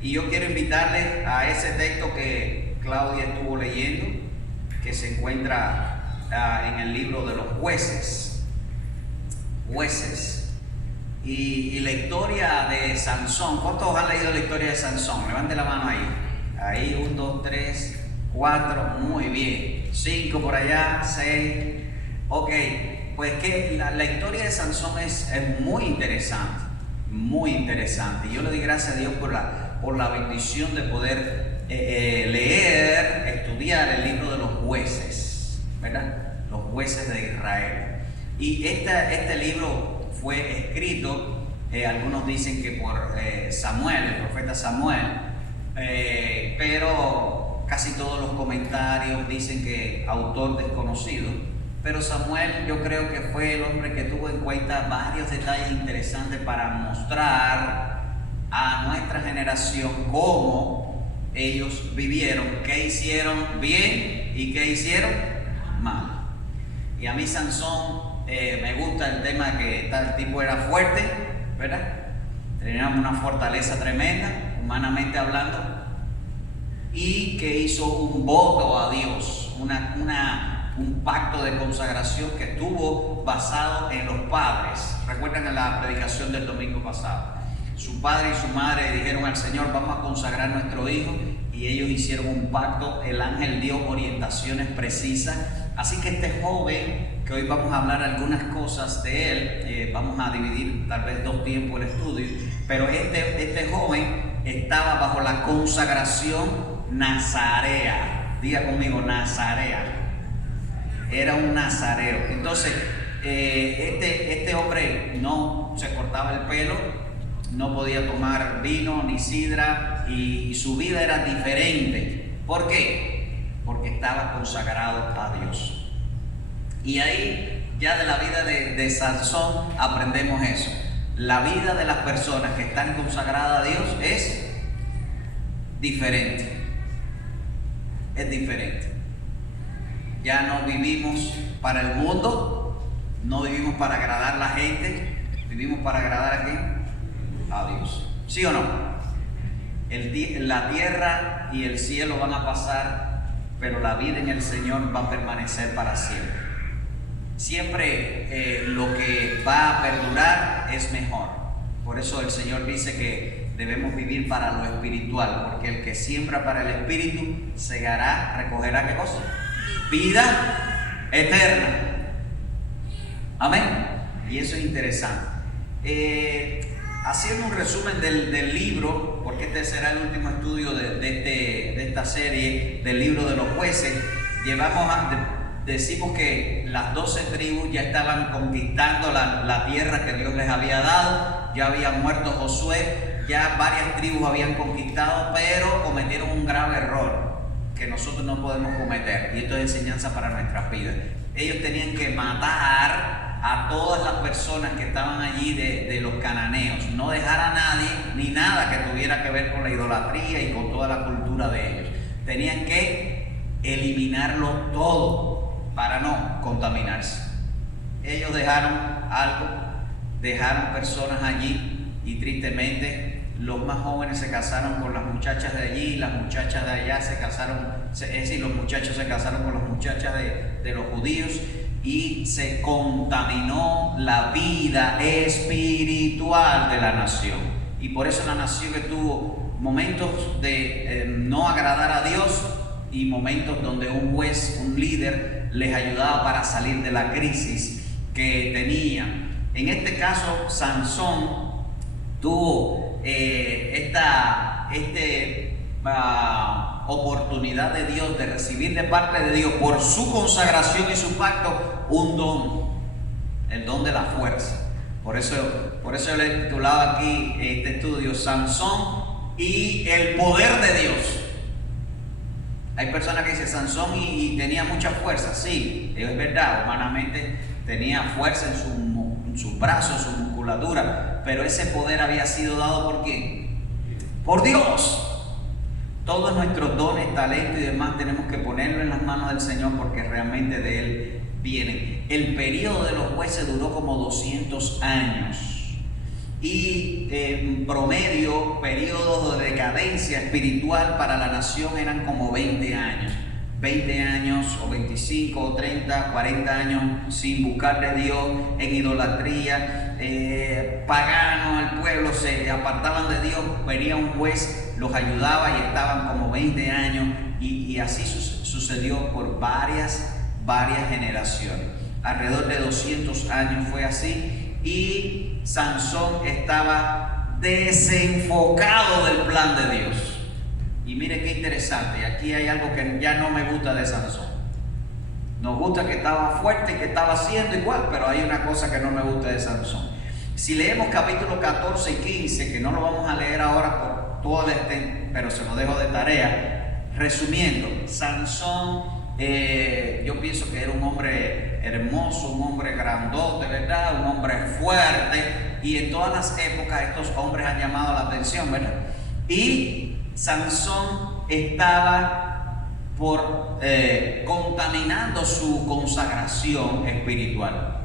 Y yo quiero invitarle a ese texto que Claudia estuvo leyendo, que se encuentra en el libro de los jueces. Y la historia de Sansón. ¿Cuántos han leído la historia de Sansón? Levante la mano ahí. Ahí, 1, 2, 3, 4, muy bien. 5 por allá, 6. Ok, pues que la historia de Sansón es muy interesante, muy interesante. Y yo le doy gracias a Dios por la bendición de poder leer, estudiar el libro de los jueces, ¿verdad? Los jueces de Israel. Y este libro fue escrito, algunos dicen que por Samuel, el profeta Samuel, pero casi todos los comentarios dicen que autor desconocido. Pero Samuel, yo creo que fue el hombre que tuvo en cuenta varios detalles interesantes para mostrar a nuestra generación cómo ellos vivieron, qué hicieron bien y qué hicieron mal. Y a mí Sansón me gusta el tema que el tipo era fuerte, ¿verdad? Tenía una fortaleza tremenda, humanamente hablando, y que hizo un voto a Dios, un pacto de consagración que estuvo basado en los padres. Recuerdan en la predicación del domingo pasado, su padre y su madre dijeron al Señor: vamos a consagrar a nuestro hijo, y ellos hicieron un pacto. El ángel dio orientaciones precisas. Así que este joven, que hoy vamos a hablar algunas cosas de él, vamos a dividir tal vez 2 tiempos el estudio, pero este joven estaba bajo la consagración nazarea. Diga conmigo, nazarea. Era un nazareo. Entonces, este hombre no se cortaba el pelo, no podía tomar vino ni sidra, y su vida era diferente. ¿Por qué? Porque estaba consagrado a Dios. Y ahí, ya de la vida de Sansón, aprendemos eso. La vida de las personas que están consagradas a Dios es diferente. Es diferente. Ya no vivimos para el mundo, no vivimos para agradar a la gente, vivimos para agradar a quién, a Dios. ¿Sí o no? La tierra y el cielo van a pasar, pero la vida en el Señor va a permanecer para siempre. Siempre lo que va a perdurar es mejor. Por eso el Señor dice que debemos vivir para lo espiritual, porque el que siembra para el espíritu segará, recogerá ¿qué cosa? Vida eterna. Amén. Y eso es interesante. Haciendo un resumen del libro, porque este será el último estudio de esta serie del libro de los jueces, decimos que las 12 tribus ya estaban conquistando la tierra que Dios les había dado. Ya había muerto Josué, ya varias tribus habían conquistado, pero cometieron un grave error que nosotros no podemos cometer, y esto es enseñanza para nuestras vidas. Ellos tenían que matar a todas las personas que estaban allí de los cananeos, no dejar a nadie ni nada que tuviera que ver con la idolatría y con toda la cultura de ellos. Tenían que eliminarlo todo para no contaminarse. Ellos dejaron algo, dejaron personas allí, y tristemente los más jóvenes se casaron con las muchachas de allí, las muchachas de allá se casaron, es decir, los muchachos se casaron con las muchachas de los judíos, y se contaminó la vida espiritual de la nación. Y por eso la nación que tuvo momentos de no agradar a Dios, y momentos donde un juez, un líder, les ayudaba para salir de la crisis que tenían. En este caso, Sansón tuvo esta oportunidad de Dios de recibir de parte de Dios, por su consagración y su pacto, un don, el don de la fuerza. Por eso le he titulado aquí este estudio: Sansón y el poder de Dios. Hay personas que dicen Sansón y tenía mucha fuerza. Sí, es verdad, humanamente tenía fuerza en sus brazos, su musculatura, pero ese poder había sido dado ¿por quién? Por Dios. Todos nuestros dones, talentos y demás tenemos que ponerlo en las manos del Señor, porque realmente de Él vienen. El periodo de los jueces duró como 200 años. y en promedio periodos de decadencia espiritual para la nación eran como 20 años. 20 años o 25 o 30, 40 años sin buscar de Dios, en idolatría, pagano, el pueblo se apartaban de Dios, venía un juez, los ayudaba y estaban como 20 años y así sucedió por varias generaciones. Alrededor de 200 años fue así y Sansón estaba desenfocado del plan de Dios. Y mire qué interesante, aquí hay algo que ya no me gusta de Sansón. Nos gusta que estaba fuerte, que estaba haciendo igual, pero hay una cosa que no me gusta de Sansón. Si leemos capítulo 14 y 15, que no lo vamos a leer ahora por todo pero se lo dejo de tarea. Resumiendo, Sansón, yo pienso que era un hombre hermoso, un hombre grandote, ¿verdad? Un hombre fuerte, y en todas las épocas estos hombres han llamado la atención, ¿verdad? Y Sansón estaba contaminando su consagración espiritual,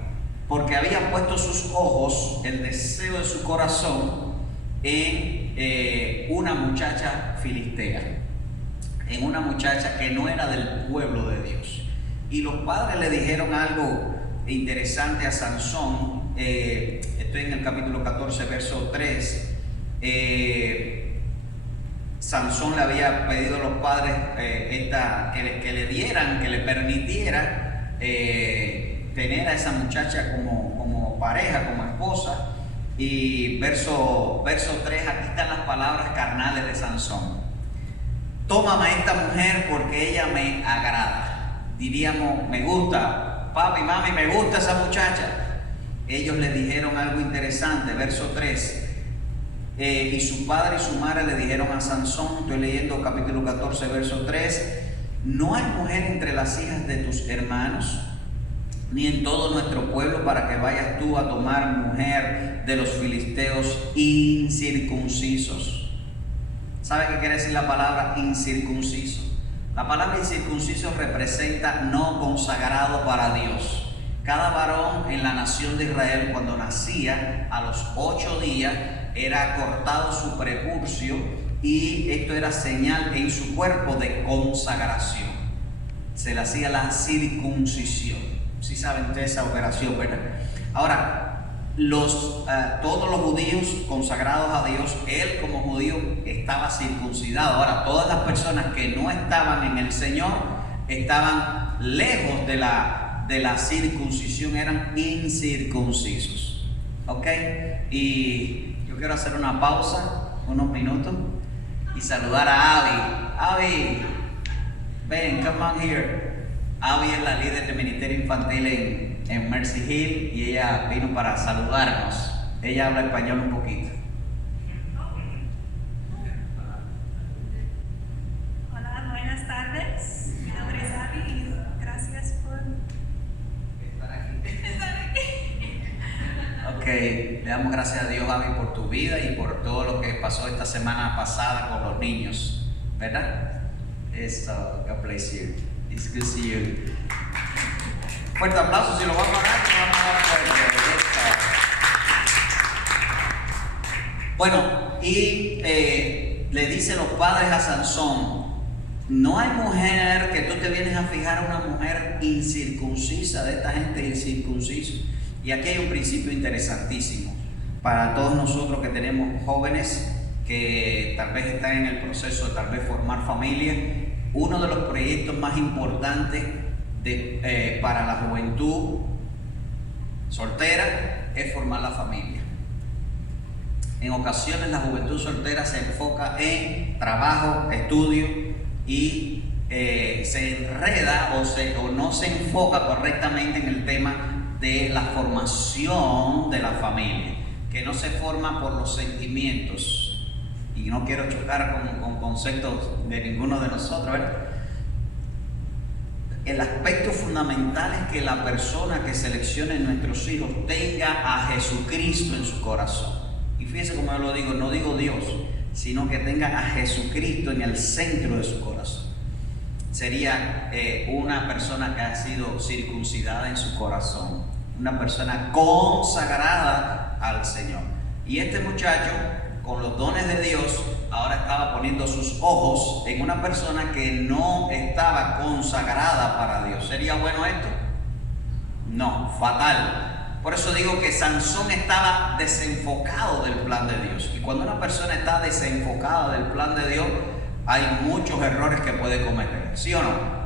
porque había puesto sus ojos, el deseo de su corazón, en una muchacha filistea, en una muchacha que no era del pueblo de Dios. Y los padres le dijeron algo interesante a Sansón. Estoy en el capítulo 14, verso 3. Sansón le había pedido a los padres que le permitiera tener a esa muchacha como pareja, como esposa. Y verso 3, aquí están las palabras carnales de Sansón. Tómame a esta mujer porque ella me agrada. Diríamos, me gusta, papi, mami, me gusta esa muchacha. Ellos le dijeron algo interesante, verso 3. Y su padre y su madre le dijeron a Sansón, estoy leyendo capítulo 14, verso 3, no hay mujer entre las hijas de tus hermanos, ni en todo nuestro pueblo, para que vayas tú a tomar mujer de los filisteos incircuncisos. ¿Sabe qué quiere decir la palabra incircunciso? La palabra incircunciso representa no consagrado para Dios. Cada varón en la nación de Israel, cuando nacía, a los 8 días, era cortado su prepucio, y esto era señal en su cuerpo de consagración. Se le hacía la circuncisión. Si saben ustedes esa operación, ¿verdad? Ahora, todos los judíos consagrados a Dios, él como judío estaba circuncidado. Ahora, todas las personas que no estaban en el Señor estaban lejos de la circuncisión, eran incircuncisos. ¿Ok? Y yo quiero hacer una pausa, unos minutos, y saludar a Abby. Abby, ven, come on here. Abby es la líder de ministerio infantil en Mercy Hill y ella vino para saludarnos. Ella habla español un poquito. Hola, buenas tardes. Mi nombre es Abby y gracias por estar aquí. Ok, le damos gracias a Dios, Abby, por tu vida y por todo lo que pasó esta semana pasada con los niños, ¿verdad? God bless you. It's good to see you. Fuerte aplauso, si lo vamos a dar, fuerte. Bueno, y le dicen los padres a Sansón, no hay mujer que tú te vienes a fijar, una mujer incircuncisa, de esta gente incircuncisa. Y aquí hay un principio interesantísimo para todos nosotros que tenemos jóvenes que tal vez están en el proceso de tal vez formar familia. Uno de los proyectos más importantes para la juventud soltera es formar la familia. En ocasiones la juventud soltera se enfoca en trabajo, estudio y se enreda o no se enfoca correctamente en el tema de la formación de la familia, que no se forma por los sentimientos. Y no quiero chocar con conceptos de ninguno de nosotros, ¿verdad? El aspecto fundamental es que la persona que seleccione nuestros hijos tenga a Jesucristo en su corazón. Y fíjense como yo lo digo, no digo Dios, sino que tenga a Jesucristo en el centro de su corazón. Sería una persona que ha sido circuncidada en su corazón, una persona consagrada al Señor. Y este muchacho, con los dones de Dios, ahora estaba poniendo sus ojos en una persona que no estaba consagrada para Dios. ¿Sería bueno esto? No, fatal. Por eso digo que Sansón estaba desenfocado del plan de Dios. Y cuando una persona está desenfocada del plan de Dios, hay muchos errores que puede cometer. ¿Sí o no?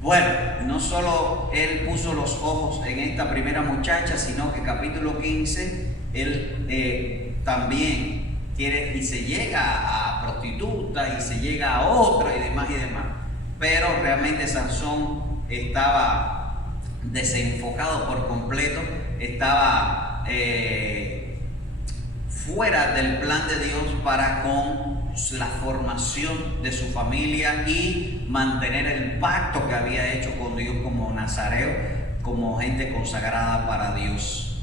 Bueno, no solo él puso los ojos en esta primera muchacha, sino que capítulo 15, él también quiere y se llega a prostitutas y se llega a otra y demás y demás. Pero realmente Sansón estaba desenfocado por completo, estaba fuera del plan de Dios para con la formación de su familia y mantener el pacto que había hecho con Dios como nazareo, como gente consagrada para Dios.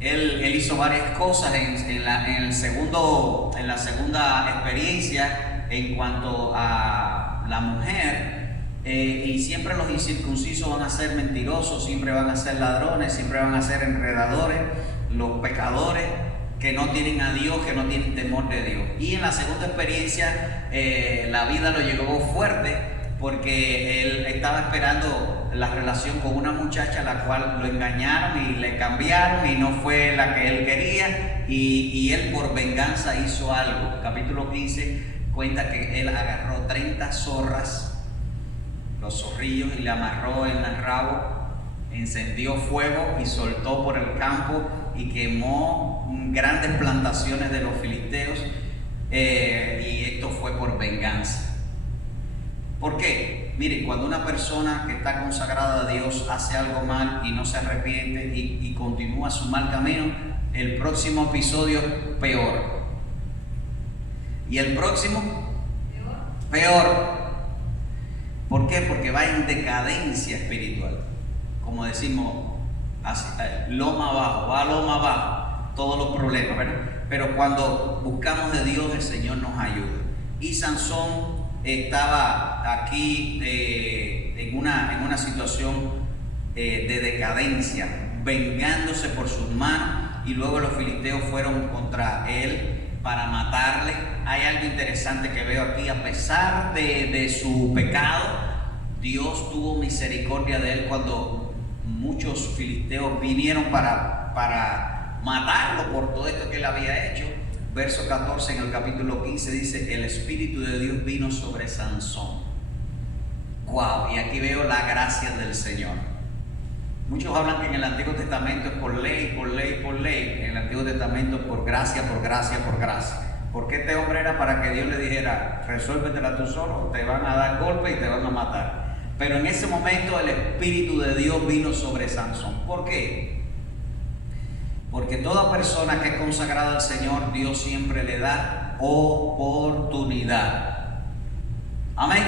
Él hizo varias cosas en la segunda experiencia en cuanto a la mujer, y siempre los incircuncisos van a ser mentirosos, siempre van a ser ladrones, siempre van a ser enredadores, los pecadores que no tienen a Dios, que no tienen temor de Dios. Y en la segunda experiencia la vida lo llevó fuerte porque él estaba esperando la relación con una muchacha a la cual lo engañaron y le cambiaron y no fue la que él quería, y él por venganza hizo algo. Capítulo 15 cuenta que él agarró 30 zorras, los zorrillos, y le amarró en el rabo, encendió fuego y soltó por el campo y quemó grandes plantaciones de los filisteos, y esto fue por venganza. ¿Por qué? Mire, cuando una persona que está consagrada a Dios hace algo mal y no se arrepiente y continúa su mal camino, el próximo episodio peor. ¿Y el próximo? Peor. ¿Por qué? Porque va en decadencia espiritual. Como decimos, loma abajo, va loma abajo, todos los problemas, ¿verdad? Pero cuando buscamos de Dios, el Señor nos ayuda. Y Sansón estaba aquí en una situación de decadencia, vengándose por sus manos, y luego los filisteos fueron contra él para matarle. Hay algo interesante que veo aquí: a pesar de su pecado, Dios tuvo misericordia de él cuando muchos filisteos vinieron para matarlo por todo esto que él había hecho. Verso 14 en el capítulo 15 dice: el Espíritu de Dios vino sobre Sansón. Wow, y aquí veo la gracia del Señor. Muchos hablan que en el Antiguo Testamento es por ley, por ley, por ley. En el Antiguo Testamento es por gracia, por gracia, por gracia. Porque este hombre era para que Dios le dijera: resuélvetela tú solo, te van a dar golpe y te van a matar. Pero en ese momento el Espíritu de Dios vino sobre Sansón. ¿Por qué? Porque toda persona que es consagrada al Señor, Dios siempre le da oportunidad. Amén.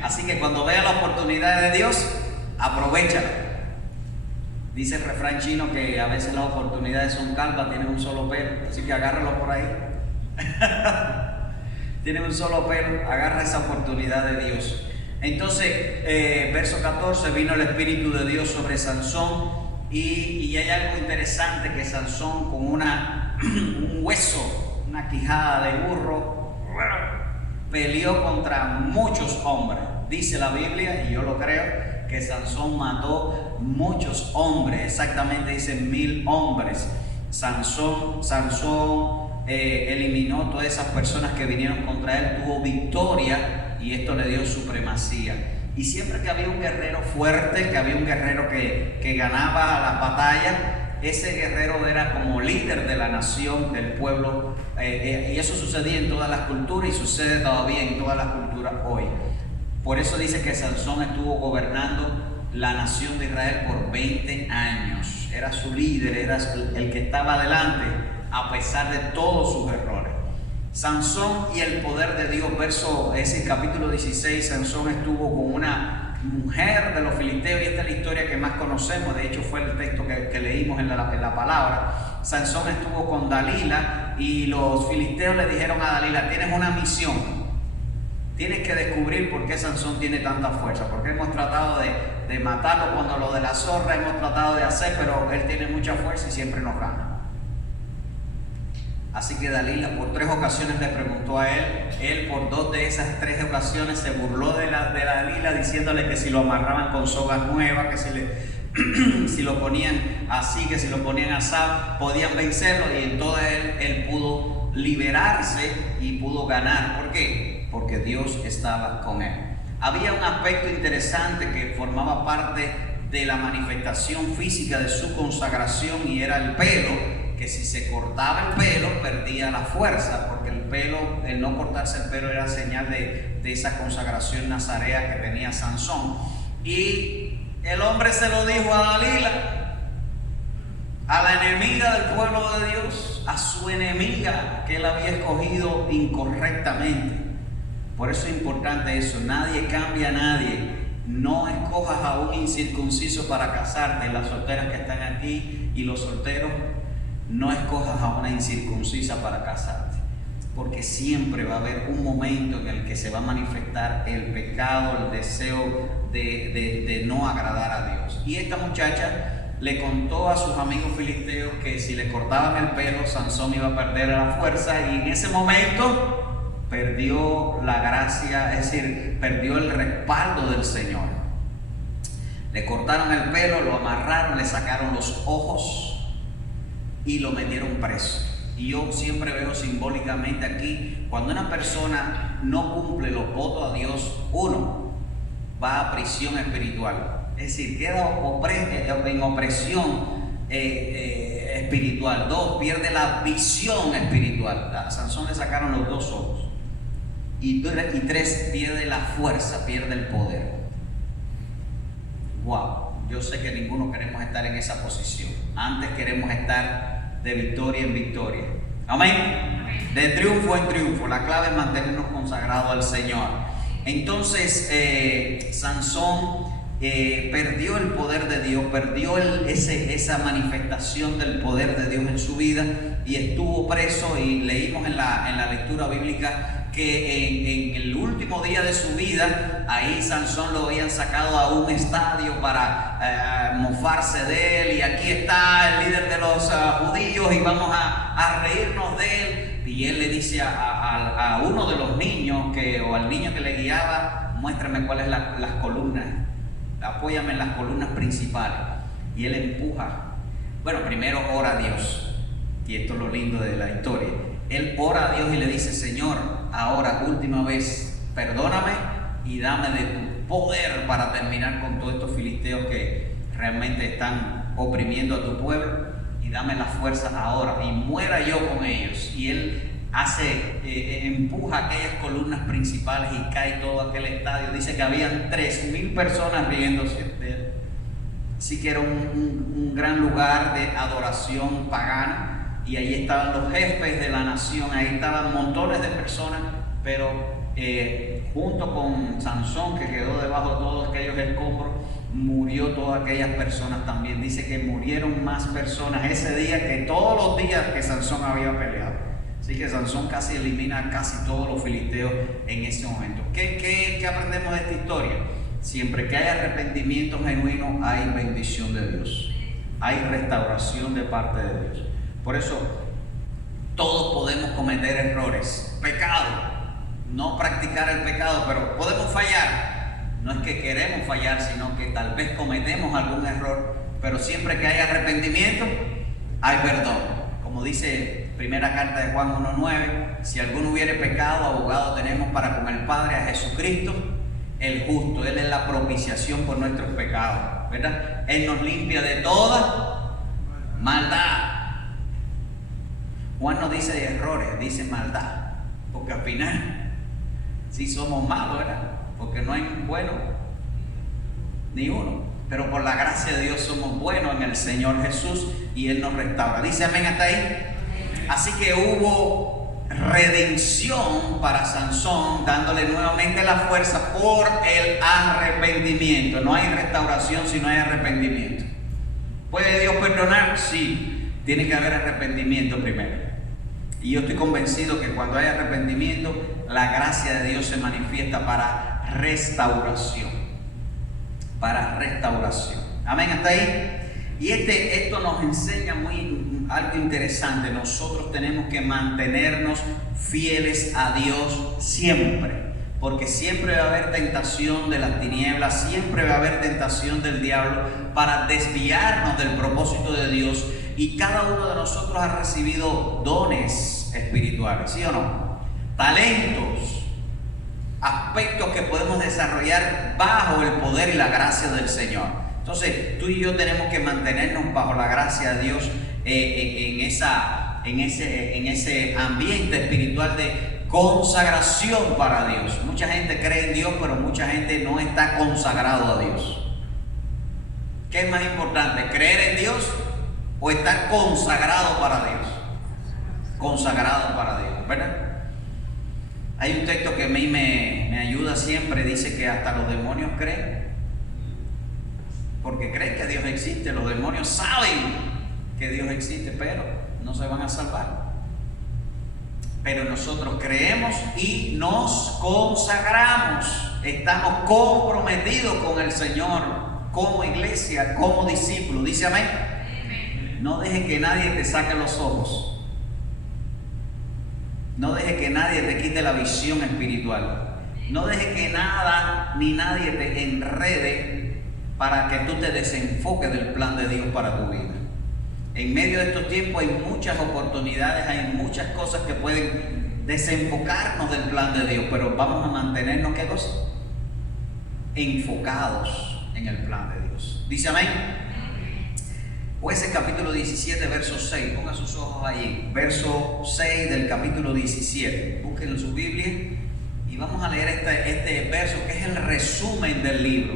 Así que cuando vea la oportunidad de Dios, aprovéchala. Dice el refrán chino que a veces las oportunidades son calvas, tienen un solo pelo, así que agárralo por ahí. Tienen un solo pelo, agarra esa oportunidad de Dios. Entonces, verso 14, vino el Espíritu de Dios sobre Sansón. Y hay algo interesante, que Sansón, con un hueso, una quijada de burro, peleó contra muchos hombres. Dice la Biblia, y yo lo creo, que Sansón mató muchos hombres, exactamente dice 1000 hombres. Sansón eliminó todas esas personas que vinieron contra él, tuvo victoria, y esto le dio supremacía. Y siempre que había un guerrero fuerte, que había un guerrero que ganaba las batallas, ese guerrero era como líder de la nación, del pueblo, y eso sucedía en todas las culturas y sucede todavía en todas las culturas hoy. Por eso dice que Sansón estuvo gobernando la nación de Israel por 20 años. Era su líder, era el que estaba adelante a pesar de todos sus errores. Sansón y el poder de Dios, ese capítulo 16, Sansón estuvo con una mujer de los filisteos, y esta es la historia que más conocemos. De hecho fue el texto que leímos en la palabra. Sansón estuvo con Dalila, y los filisteos le dijeron a Dalila: tienes una misión, tienes que descubrir por qué Sansón tiene tanta fuerza, porque hemos tratado de matarlo cuando lo de la zorra hemos tratado de hacer, pero él tiene mucha fuerza y siempre nos gana. Así que Dalila por 3 ocasiones le preguntó a él. Él por 2 de esas 3 ocasiones se burló de Dalila, diciéndole que si lo amarraban con sogas nuevas, que si lo ponían así, que si lo ponían así, podían vencerlo. Y entonces él pudo liberarse y pudo ganar. ¿Por qué? Porque Dios estaba con él. Había un aspecto interesante que formaba parte de la manifestación física de su consagración, y era el pelo. Que si se cortaba el pelo perdía la fuerza, porque el no cortarse el pelo era señal de esa consagración nazarea que tenía Sansón. Y el hombre se lo dijo a Dalila, a la enemiga del pueblo de Dios, a su enemiga que él había escogido incorrectamente. Por eso es importante eso, nadie cambia a nadie. No escojas a un incircunciso para casarte. Las solteras que están aquí y los solteros, no escojas a una incircuncisa para casarte, porque siempre va a haber un momento en el que se va a manifestar el pecado, el deseo de no agradar a Dios. Y esta muchacha le contó a sus amigos filisteos que si le cortaban el pelo, Sansón iba a perder la fuerza, y en ese momento perdió la gracia, es decir, perdió el respaldo del Señor. Le cortaron el pelo, lo amarraron, le sacaron los ojos y lo metieron preso. Y yo siempre veo simbólicamente aquí, cuando una persona no cumple los votos a Dios, 1, va a prisión espiritual, es decir, queda en opresión espiritual. 2, pierde la visión espiritual. A Sansón le sacaron los 2 ojos. Y 3, pierde la fuerza, pierde el poder. Wow, yo sé que ninguno queremos estar en esa posición. Antes queremos estar de victoria en victoria. Amén. De triunfo en triunfo. La clave es mantenernos consagrados al Señor. Entonces Sansón perdió el poder de Dios, perdió esa manifestación del poder de Dios en su vida, y estuvo preso. Y leímos en la lectura bíblica que en el último día de su vida, ahí Sansón lo habían sacado a un estadio para mofarse de él, y aquí está el líder de los judíos y vamos a reírnos de él. Y él le dice a uno de los niños o al niño que le guiaba: muéstrame cuáles las columnas, apóyame en las columnas principales. Y él empuja. Bueno, primero ora a Dios, y esto es lo lindo de la historia. Él ora a Dios y le dice: Señor, ahora última vez, perdóname y dame de tu poder para terminar con todos estos filisteos que realmente están oprimiendo a tu pueblo, y dame la fuerza ahora y muera yo con ellos. Y él empuja aquellas columnas principales y cae todo aquel estadio. Dice que habían 3,000 personas riéndose de él. Así que era un gran lugar de adoración pagana. Y ahí estaban los jefes de la nación, ahí estaban montones de personas, pero junto con Sansón, que quedó debajo de todos aquellos escombros, murió todas aquellas personas también. Dice que murieron más personas ese día que todos los días que Sansón había peleado. Así que Sansón casi elimina a casi todos los filisteos en ese momento. ¿Qué aprendemos de esta historia? Siempre que hay arrepentimiento genuino, hay bendición de Dios, hay restauración de parte de Dios. Por eso todos podemos cometer errores, pecado, no practicar el pecado, pero podemos fallar. No es que queremos fallar, sino que tal vez cometemos algún error, pero siempre que hay arrepentimiento, hay perdón. Como dice primera carta de Juan 1:9, si alguno hubiere pecado, abogado tenemos para con el Padre a Jesucristo, el justo. Él es la propiciación por nuestros pecados, ¿verdad? Él nos limpia de toda maldad. Juan no dice errores, dice maldad, porque al final sí somos malos, ¿verdad? Porque no hay bueno ni uno, pero por la gracia de Dios somos buenos en el Señor Jesús, y Él nos restaura. Dice amén hasta ahí. Así que hubo redención para Sansón, dándole nuevamente la fuerza por el arrepentimiento. No hay restauración si no hay arrepentimiento. ¿Puede Dios perdonar? Sí, tiene que haber arrepentimiento primero. Y yo estoy convencido que cuando hay arrepentimiento, la gracia de Dios se manifiesta para restauración. Para restauración. Amén, hasta ahí. Y esto nos enseña algo interesante. Nosotros tenemos que mantenernos fieles a Dios siempre. Porque siempre va a haber tentación de las tinieblas, siempre va a haber tentación del diablo para desviarnos del propósito de Dios. Y cada uno de nosotros ha recibido dones espirituales, ¿sí o no? Talentos, aspectos que podemos desarrollar bajo el poder y la gracia del Señor. Entonces, tú y yo tenemos que mantenernos bajo la gracia de Dios en ese ambiente espiritual de consagración para Dios. Mucha gente cree en Dios, pero mucha gente no está consagrado a Dios. ¿Qué es más importante, creer en Dios o estar consagrado para Dios? Consagrado para Dios, ¿verdad? Hay un texto que a mí me ayuda siempre, dice que hasta los demonios creen, porque creen que Dios existe. Los demonios saben que Dios existe, pero no se van a salvar. Pero nosotros creemos y nos consagramos. Estamos comprometidos con el Señor como iglesia, como discípulos. Dice amén. No dejes que nadie te saque los ojos. No dejes que nadie te quite la visión espiritual. No dejes que nada ni nadie te enrede para que tú te desenfoques del plan de Dios para tu vida. En medio de estos tiempos hay muchas oportunidades, hay muchas cosas que pueden desenfocarnos del plan de Dios, pero vamos a mantenernos, ¿qué cosa? Enfocados en el plan de Dios. Dice amén. Jueces capítulo 17, verso 6. Ponga sus ojos allí. Verso 6 del capítulo 17. Busquen en su Biblia y vamos a leer este verso que es el resumen del libro.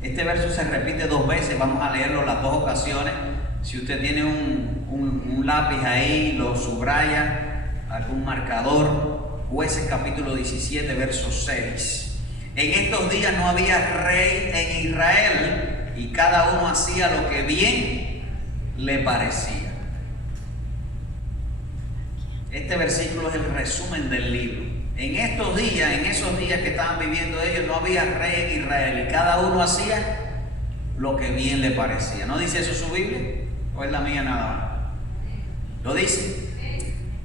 Este verso se repite 2 veces. Vamos a leerlo las 2 ocasiones. Si usted tiene un lápiz ahí, lo subraya, algún marcador. Jueces capítulo 17, verso 6. En estos días no había rey en Israel y cada uno hacía lo que bien le parecía. Este versículo es el resumen del libro. En estos días, en esos días que estaban viviendo ellos, no había rey en Israel y cada uno hacía lo que bien le parecía. ¿No dice eso su Biblia? ¿O es la mía nada más? ¿Lo dice?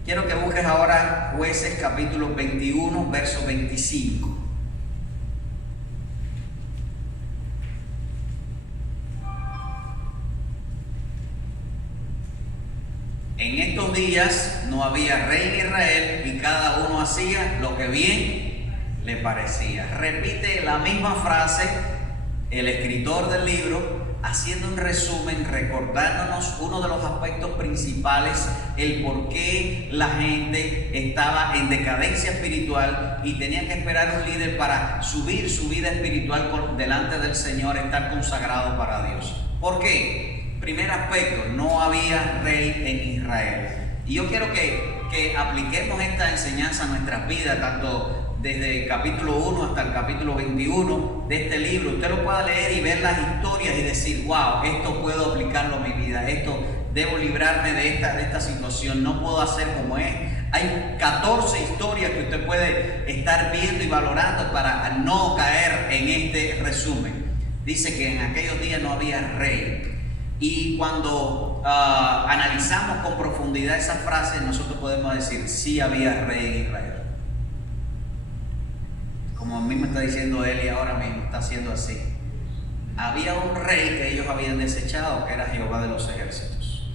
Quiero que busques ahora Jueces capítulo 21, verso 25. En estos días no había rey en Israel y cada uno hacía lo que bien le parecía. Repite la misma frase el escritor del libro, haciendo un resumen, recordándonos uno de los aspectos principales, el por qué la gente estaba en decadencia espiritual y tenía que esperar un líder para subir su vida espiritual delante del Señor, estar consagrado para Dios. ¿Por qué? Primer aspecto, no había rey en Israel. Y yo quiero que apliquemos esta enseñanza a nuestras vidas, tanto desde el capítulo 1 hasta el capítulo 21 de este libro. Usted lo pueda leer y ver las historias y decir, wow, esto puedo aplicarlo a mi vida, esto debo librarme de esta situación, no puedo hacer como es. Hay 14 historias que usted puede estar viendo y valorando para no caer en este resumen. Dice que en aquellos días no había rey. Y cuando analizamos con profundidad esas frases, nosotros podemos decir, sí había rey en Israel. Como a mí me está diciendo Eli ahora mismo, está haciendo así. Había un rey que ellos habían desechado, que era Jehová de los ejércitos.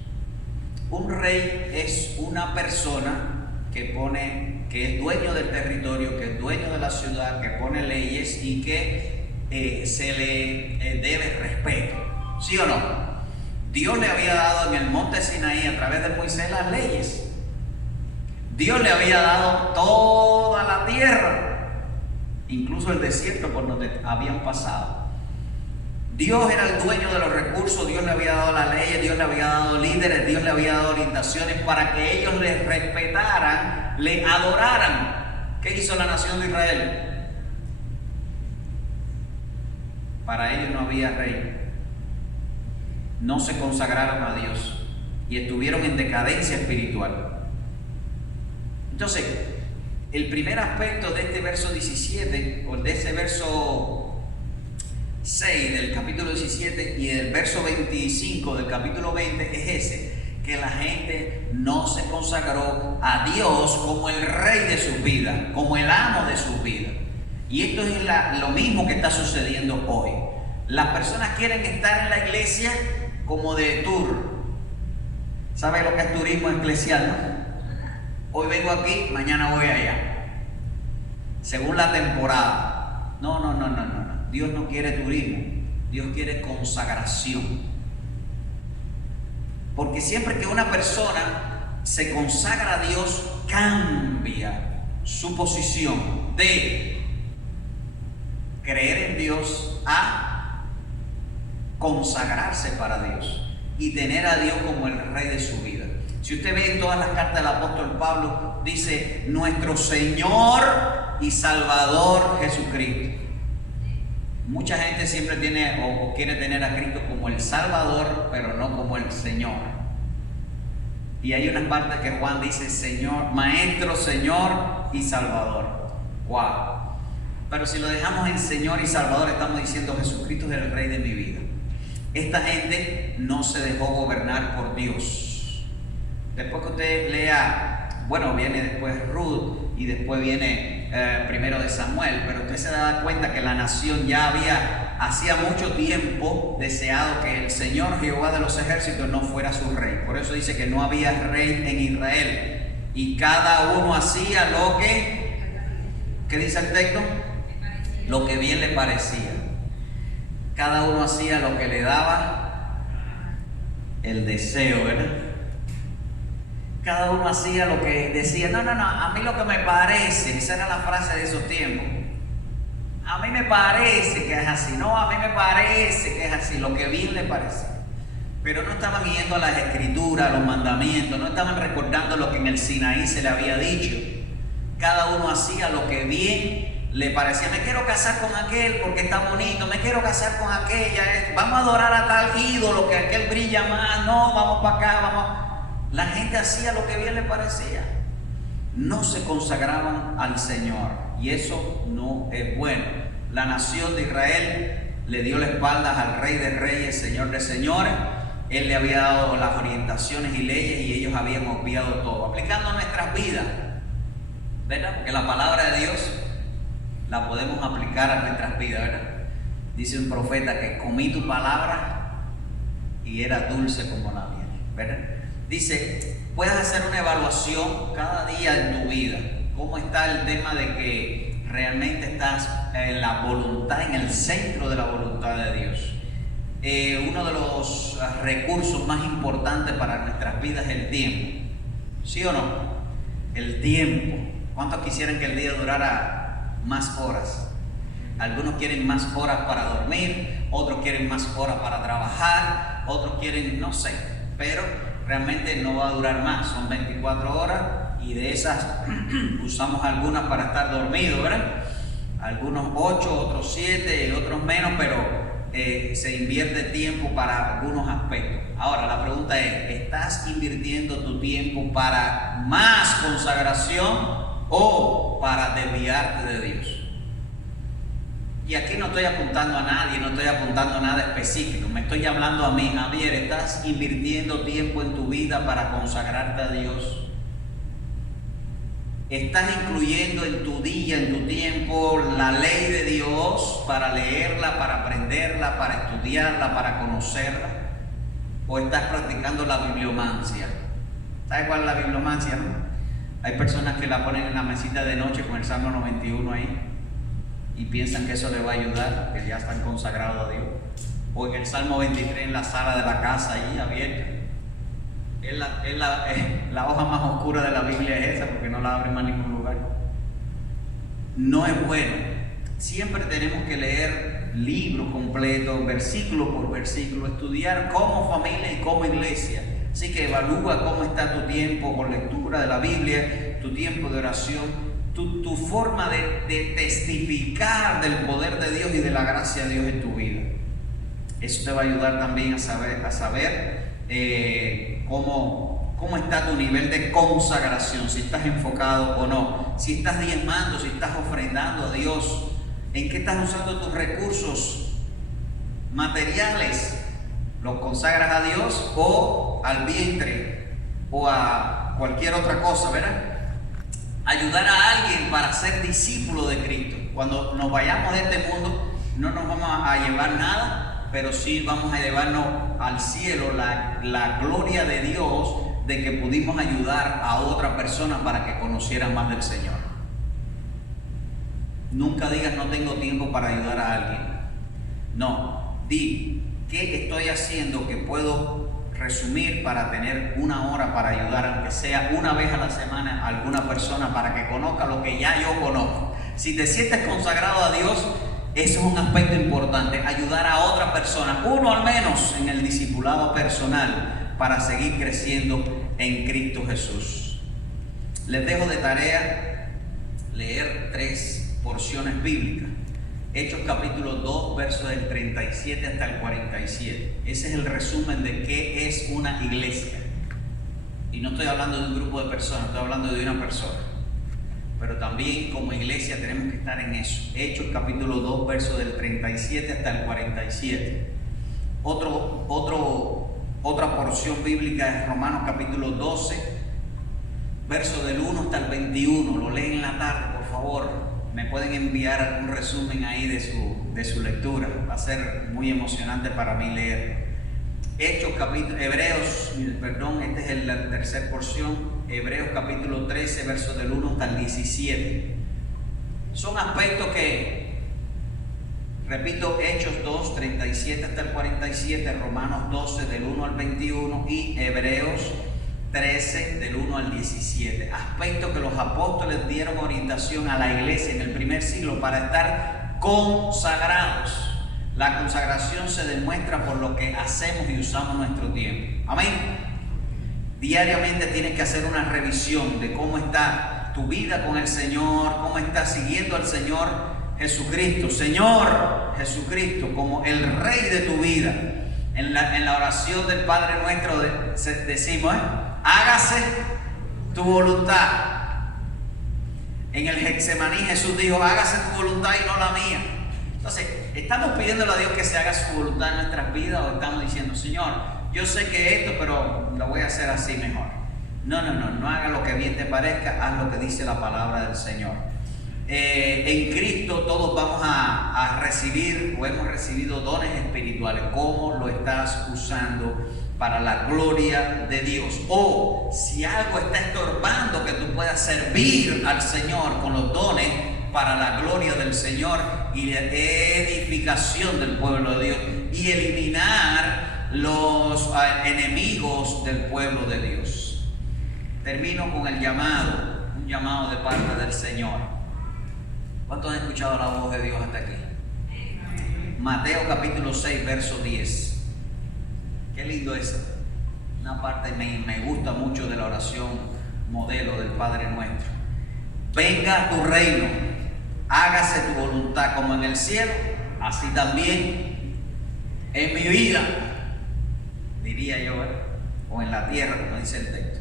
Un rey es una persona que es dueño del territorio, que es dueño de la ciudad, que pone leyes y que se le debe respeto. ¿Sí o no? Dios le había dado en el monte Sinaí a través de Moisés las leyes. Dios le había dado toda la tierra, incluso el desierto por donde habían pasado. Dios era el dueño de los recursos, Dios le había dado las leyes, Dios le había dado líderes, Dios le había dado orientaciones para que ellos le respetaran, le adoraran. ¿Qué hizo la nación de Israel? Para ellos no había rey. No se consagraron a Dios y estuvieron en decadencia espiritual. Entonces, el primer aspecto de este verso 17, o de ese verso 6 del capítulo 17 y del verso 25 del capítulo 20 es ese, que la gente no se consagró a Dios como el rey de su vida, como el amo de su vida. Y esto es lo mismo que está sucediendo hoy. Las personas quieren estar en la iglesia como de tour. ¿Sabe lo que es turismo eclesial, no? Hoy vengo aquí, mañana voy allá. Según la temporada. No. Dios no quiere turismo. Dios quiere consagración. Porque siempre que una persona se consagra a Dios, cambia su posición de creer en Dios a consagrarse para Dios y tener a Dios como el rey de su vida. Si usted ve en todas las cartas del apóstol Pablo, dice nuestro Señor y Salvador Jesucristo. Mucha gente siempre tiene o quiere tener a Cristo como el Salvador, pero no como el Señor. Y hay unas partes que Juan dice Señor, Maestro, Señor y Salvador. ¡Wow! Pero si lo dejamos en Señor y Salvador, estamos diciendo Jesucristo es el Rey de mi vida. Esta gente no se dejó gobernar por Dios. Después que usted lea, bueno, viene después Ruth y después viene primero de Samuel, pero usted se da cuenta que la nación ya hacía mucho tiempo deseado que el Señor Jehová de los ejércitos no fuera su rey. Por eso dice que no había rey en Israel y cada uno hacía lo que, ¿qué dice el texto? Lo que bien le parecía. Cada uno hacía lo que le daba el deseo, ¿verdad? Cada uno hacía lo que decía, no, a mí lo que me parece, esa era la frase de esos tiempos. A mí me parece que es así, no, a mí me parece que es así, lo que bien le parece. Pero no estaban yendo a las escrituras, a los mandamientos, no estaban recordando lo que en el Sinaí se le había dicho. Cada uno hacía lo que bien le parecía. Me quiero casar con aquel porque está bonito, me quiero casar con aquella, vamos a adorar a tal ídolo que aquel brilla más, no, vamos para acá, vamos. La gente hacía lo que bien le parecía. No se consagraban al Señor y eso no es bueno. La nación de Israel le dio la espalda al Rey de Reyes, Señor de Señores. Él le había dado las orientaciones y leyes y ellos habían obviado todo, aplicando a nuestras vidas, ¿verdad? Porque la palabra de Dios la podemos aplicar a nuestras vidas, ¿verdad? Dice un profeta que comí tu palabra y era dulce como la miel, ¿verdad? Dice, puedes hacer una evaluación cada día en tu vida. ¿Cómo está el tema de que realmente estás en la voluntad, en el centro de la voluntad de Dios? Uno de los recursos más importantes para nuestras vidas es el tiempo. ¿Sí o no? El tiempo. ¿Cuántos quisieran que el día durara más horas? Algunos quieren más horas para dormir, otros quieren más horas para trabajar, otros quieren, no sé, pero realmente no va a durar más, son 24 horas y de esas usamos algunas para estar dormidos, ¿verdad? Algunos 8, otros 7, otros menos, pero se invierte tiempo para algunos aspectos. Ahora la pregunta es, ¿estás invirtiendo tu tiempo para más consagración o para desviarte de Dios? Y aquí no estoy apuntando a nadie, no estoy apuntando a nada específico, me estoy hablando a mí. Javier, ¿estás invirtiendo tiempo en tu vida para consagrarte a Dios? ¿Estás incluyendo en tu día, en tu tiempo, la ley de Dios para leerla, para aprenderla, para estudiarla, para conocerla? ¿O estás practicando la bibliomancia? ¿Sabes cuál es la bibliomancia, no? Hay personas que la ponen en la mesita de noche con el Salmo 91 ahí y piensan que eso les va a ayudar, que ya están consagrados a Dios. O en el Salmo 23 en la sala de la casa ahí abierta. La hoja más oscura de la Biblia es esa, porque no la abre más en ningún lugar. No es bueno. Siempre tenemos que leer libros completos, versículo por versículo, estudiar como familia y como iglesia. Así que evalúa cómo está tu tiempo con lectura de la Biblia, tu tiempo de oración, tu forma de testificar del poder de Dios y de la gracia de Dios en tu vida. Eso te va a ayudar también a saber cómo está tu nivel de consagración, si estás enfocado o no, si estás diezmando, si estás ofrendando a Dios, en qué estás usando tus recursos materiales, los consagras a Dios o al vientre o a cualquier otra cosa, ¿verdad? Ayudar a alguien para ser discípulo de Cristo. Cuando nos vayamos de este mundo, no nos vamos a llevar nada, pero sí vamos a llevarnos al cielo la gloria de Dios de que pudimos ayudar a otra persona para que conociera más del Señor. Nunca digas no tengo tiempo para ayudar a alguien. No, di qué estoy haciendo que puedo resumir para tener una hora para ayudar, aunque sea una vez a la semana, a alguna persona para que conozca lo que ya yo conozco. Si te sientes consagrado a Dios, eso es un aspecto importante, ayudar a otra persona, uno al menos en el discipulado personal, para seguir creciendo en Cristo Jesús. Les dejo de tarea leer 3 porciones bíblicas. Hechos capítulo 2, versos del 37 hasta el 47. Ese es el resumen de qué es una iglesia. Y no estoy hablando de un grupo de personas, estoy hablando de una persona. Pero también como iglesia tenemos que estar en eso. Hechos capítulo 2, versos del 37 hasta el 47. Otra porción bíblica es Romanos capítulo 12, verso del 1 hasta el 21. Lo leen en la tarde, por favor. Me pueden enviar algún resumen ahí de su lectura. Va a ser muy emocionante para mí leer. Esta es la tercera porción. Hebreos capítulo 13, versos del 1 hasta el 17. Son aspectos que, repito, Hechos 2, 37 hasta el 47, Romanos 12, del 1 al 21 y Hebreos 13 del 1 al 17, aspectos que los apóstoles dieron orientación a la iglesia en el primer siglo para estar consagrados. La consagración se demuestra por lo que hacemos y usamos nuestro tiempo. Amén. Diariamente tienes que hacer una revisión de cómo está tu vida con el Señor, cómo estás siguiendo al Señor Jesucristo. Señor Jesucristo como el Rey de tu vida. En la oración del Padre Nuestro decimos, hágase tu voluntad. En el Getsemaní Jesús dijo, hágase tu voluntad y no la mía. Entonces, ¿estamos pidiéndole a Dios que se haga su voluntad en nuestras vidas o estamos diciendo, Señor, yo sé que esto, pero lo voy a hacer así mejor? No haga lo que bien te parezca, haz lo que dice la palabra del Señor. En Cristo todos vamos a recibir o hemos recibido dones espirituales. ¿Cómo lo estás usando para la gloria de Dios? O si algo está estorbando que tú puedas servir al Señor con los dones para la gloria del Señor y la edificación del pueblo de Dios y eliminar los enemigos del pueblo de Dios. Termino con un llamado de parte del Señor. ¿Cuántos han escuchado la voz de Dios hasta aquí? Mateo capítulo 6, verso 10. Qué lindo es. Una parte me gusta mucho de la oración modelo del Padre Nuestro. Venga tu reino, hágase tu voluntad como en el cielo, así también en mi vida, diría yo, o en la tierra, como dice el texto.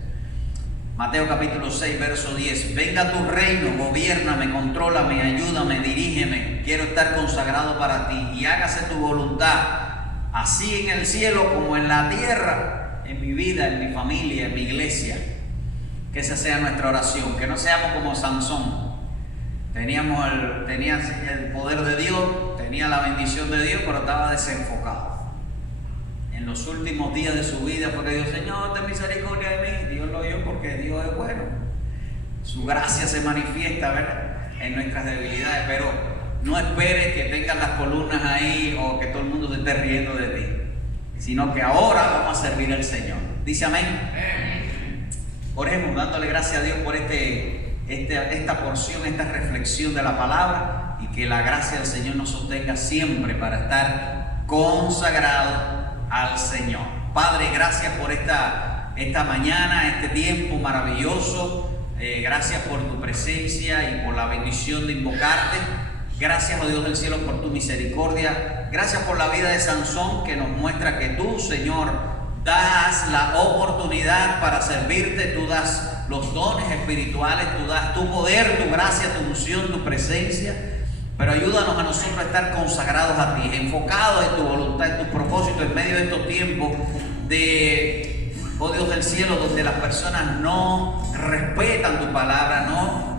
Mateo capítulo 6, verso 10. Venga tu reino, gobiérname, contrólame, ayúdame, dirígeme. Quiero estar consagrado para ti y hágase tu voluntad, así en el cielo como en la tierra, en mi vida, en mi familia, en mi iglesia. Que esa sea nuestra oración, que no seamos como Sansón. Tenía el poder de Dios, tenía la bendición de Dios, pero estaba desenfocado. En los últimos días de su vida fue que dijo, Señor, ten misericordia de mí. Dios lo oyó porque Dios es bueno. Su gracia se manifiesta, ¿verdad?, en nuestras debilidades, pero no esperes que tengas las columnas ahí o que todo el mundo se esté riendo de ti, sino que ahora vamos a servir al Señor. Dice amén. Oremos dándole gracias a Dios por esta porción, esta reflexión de la palabra, y que la gracia del Señor nos sostenga siempre para estar consagrados al Señor. Padre, gracias por esta mañana, este tiempo maravilloso. Gracias por tu presencia y por la bendición de invocarte. Gracias, oh Dios del cielo, por tu misericordia. Gracias por la vida de Sansón, que nos muestra que tú, Señor, das la oportunidad para servirte. Tú das los dones espirituales, tú das tu poder, tu gracia, tu unción, tu presencia. Pero ayúdanos a nosotros a estar consagrados a ti, enfocados en tu voluntad, en tus propósitos, en medio de estos tiempos de oh Dios del cielo, donde las personas no respetan tu palabra,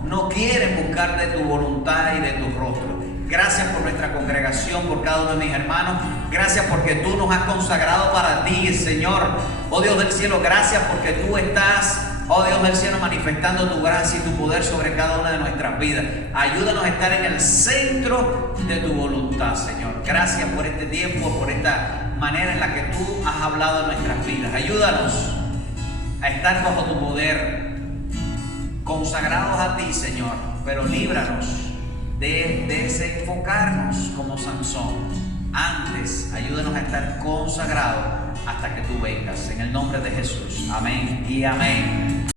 no quieren buscar de tu voluntad y de tu rostro. Gracias por nuestra congregación, por cada uno de mis hermanos. Gracias porque tú nos has consagrado para ti, Señor. Oh Dios del cielo, gracias porque tú estás, oh Dios del cielo, manifestando tu gracia y tu poder sobre cada una de nuestras vidas. Ayúdanos a estar en el centro de tu voluntad, Señor. Gracias por este tiempo, por esta manera en la que tú has hablado en nuestras vidas. Ayúdanos a estar bajo tu poder, consagrados a ti, Señor, pero líbranos de desenfocarnos como Sansón. Antes, ayúdanos a estar consagrados hasta que tú vengas. En el nombre de Jesús. Amén y amén.